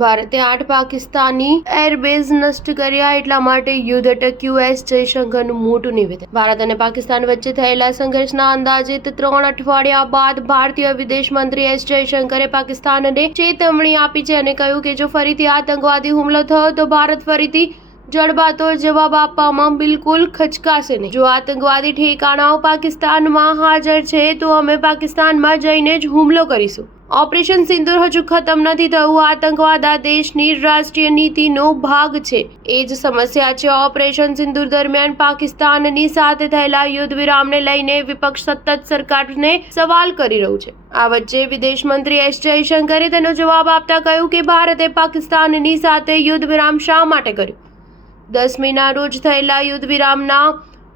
ભારતે 8 પાકિસ્તાની એરબેઝ નષ્ટ કર્યા એટલા માટે યુદ્ધ અટક્યું એસ જયશંકરનું મોટું નિવેદન। ભારત અને પાકિસ્તાન વચ્ચે થયેલા સંઘર્ષના અંદાજિત 3 અઠવાડિયા બાદ ભારતીય વિદેશ મંત્રી એસ જયશંકરે પાકિસ્તાનને ચેતવણી આપી છે અને કહ્યું કે જો ફરીથી આતંકવાદી હુમલો થયો તો ભારત ફરીથી જડબાતોડ જવાબ આપવામાં બિલકુલ ખચકાશે નહીં। જો આતંકવાદી ઠેકાણાઓ પાકિસ્તાનમાં હાજર છે તો અમે પાકિસ્તાનમાં જઈને જ હુમલો કરીશું। ઓપરેશન સિંદૂર હજુ ખતમ નથી થયું। આતંકવાદ આ દેશની રાષ્ટ્રીય નીતિનો ભાગ છે। એ જ સમસ્યા છે। ઓપરેશન સિંદૂર દરમિયાન પાકિસ્તાનની સાથે થયેલા યુદ્ધ વિરામને લઈને વિપક્ષ સતત સરકારને સવાલ કરી રહ્યું છે। આ વચ્ચે વિદેશ મંત્રી એસ જયશંકરે તેનો જવાબ આપતા કહ્યું કે ભારતે પાકિસ્તાનની સાથે યુદ્ધ વિરામ શા માટે કર્યું। 10મીના રોજ થયેલા યુદ્ધ વિરામના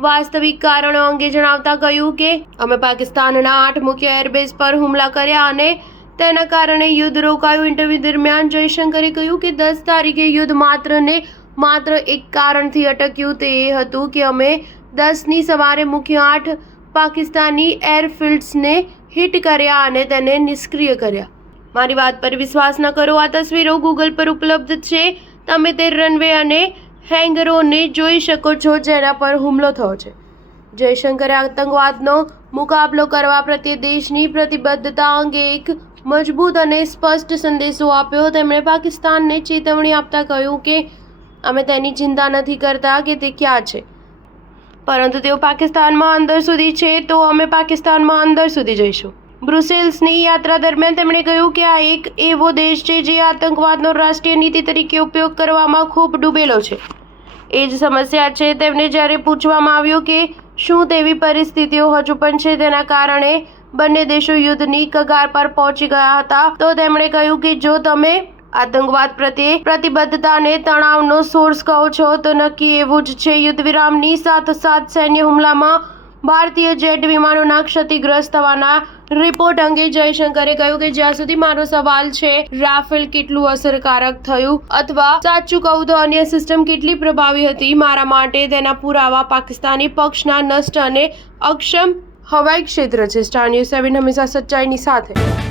વાસ્તવિક કારણો અંગે જણાવતા કહ્યું કે અમે પાકિસ્તાનના 8 મુખ્ય એરબેઝ પર હુમલા કર્યા અને તેના કારણે યુદ્ધ રોકાયું। ઇન્ટરવ્યૂ દરમિયાન જયશંકરે કહ્યું કે 10 તારીખે યુદ્ધ માત્ર એક કારણથી અટક્યું, તે એ હતું કે અમે 10ની સવારે મુખ્ય 8 પાકિસ્તાની એરફિલ્ડ્સને હિટ કર્યા અને તેને નિષ્ક્રિય કર્યા। મારી વાત પર વિશ્વાસ ન કરો, આ તસવીરો ગૂગલ પર ઉપલબ્ધ છે। તમે તે રનવે અને હેંગરોને જોઈ શકો છો જેના પર હુમલો થયો છે। જયશંકરે આતંકવાદનો મુકાબલો કરવા પ્રત્યે દેશની પ્રતિબદ્ધતા અંગે એક મજબૂત અને સ્પષ્ટ સંદેશો આપ્યો। તેમણે પાકિસ્તાનને ચેતવણી આપતા કહ્યું કે અમે તેની ચિંતા નથી કરતા કે તે ક્યાં છે, પરંતુ તેઓ પાકિસ્તાનમાં અંદર સુધી છે તો અમે પાકિસ્તાનમાં અંદર સુધી જઈશું। બ્રુસેલ્સની યાત્રા દરમિયાન તેમણે કહ્યું કે આ એક એવો દેશ છે જે આતંકવાદનો રાષ્ટ્રીય નીતિ તરીકે ઉપયોગ કરવામાં ખૂબ ડૂબેલો છે। એ જ સમસ્યા છે। તેમને જ્યારે પૂછવામાં આવ્યું કે શું તેવી પરિસ્થિતિઓ હજુ પણ છે તેના કારણે બંને દેશો યુદ્ધની કગાર પર પહોંચી ગયા હતા, તો તેમણે કહ્યું કે જો તમે આતંકવાદ પ્રત્યે પ્રતિબદ્ધતાને તણાવનો સોર્સ કહો છો તો નક્કી એવું જ છે। યુદ્ધ વિરામની સાથોસાથ સૈન્ય હુમલામાં ભારતીય જેટ વિમાનોના ક્ષતિગ્રસ્ત થવાના રિપોર્ટ અંગે જયશંકરે કહ્યું કે જ્યાં સુધી મારો સવાલ છે રાફેલ કેટલું અસરકારક થયું અથવા સાચું કહું તો અન્ય સિસ્ટમ કેટલી પ્રભાવી હતી, મારા માટે તેના પુરાવા પાકિસ્તાની પક્ષના નષ્ટ અને અક્ષમ હવાઈ ક્ષેત્ર છે। સ્ટાર ન્યૂઝ 7 હંમેશા સચ્ચાઈની સાથે।